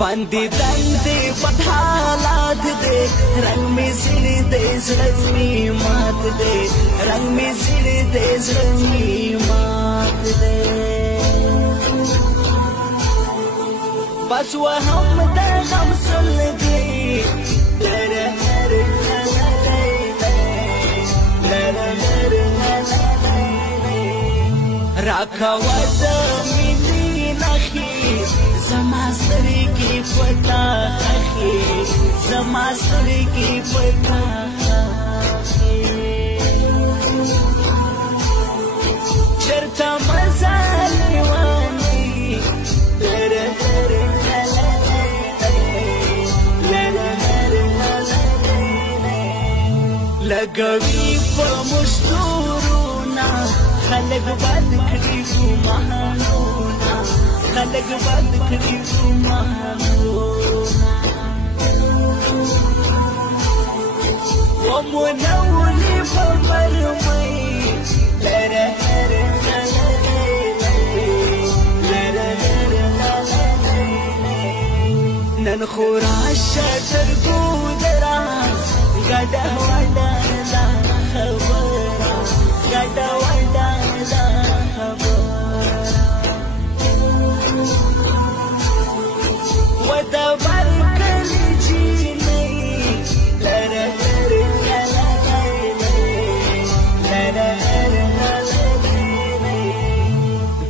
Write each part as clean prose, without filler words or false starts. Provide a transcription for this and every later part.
باندې دندې بدحالات دې رنگ می زړه دې زړه می مات دې رنگ می زړه دې زړه می مات دې بس وهم د غم سل دې راکاوه د مینې نښې زما سترګې په تا خښې زما سترګې په تا خښې چېرته مزه لیوانې لګوي په مشتورونه خلق بد کړي ګمانونه خلق بد کړي ګمانونه ومنولي په مرمۍ نن خو راشه تر ګودره ګډه وډه دا خبره ګډه وډه دا خبره و د برکلي جینۍ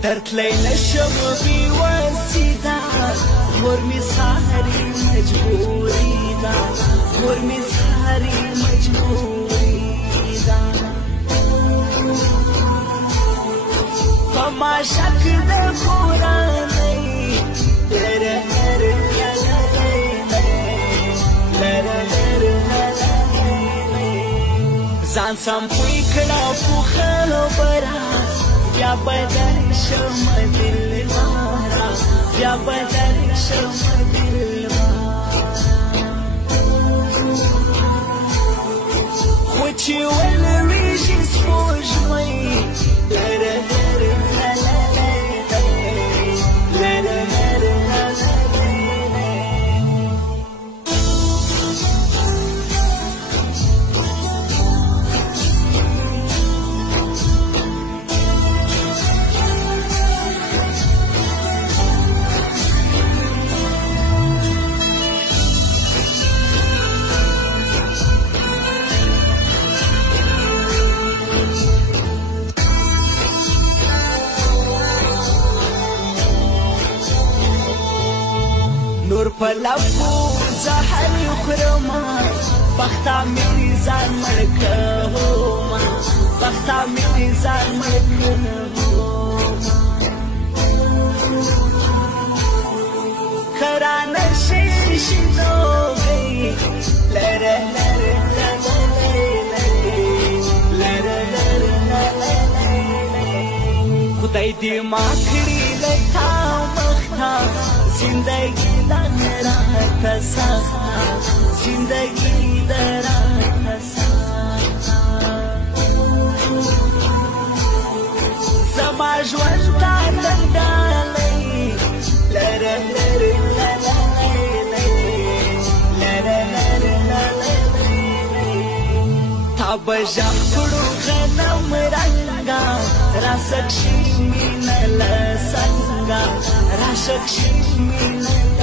درتلی نشم بې وسیده مور مې سهاري مجبوري ده مور مې سهاري مجبوري ده په ما شک د کورنۍ ځان سم پوی کړه په خبره بیا به درشم دلواره بیا به درشم دلواره خو چې ولویږي سپوږمۍ نور په لبو زهر خورما بخته مې ځان مړ کړما بخته مې ځان مړ کړما کرانه شي شینوږی لره لره خدای دې ما کړي له تا مخته زندگی راته سخته زندگی راته سخته زما ژوند تا لنډالی لره لره تا به ژغ کړو غنم رنګه راسه کښې مینه له سنګه راشه کښې مینه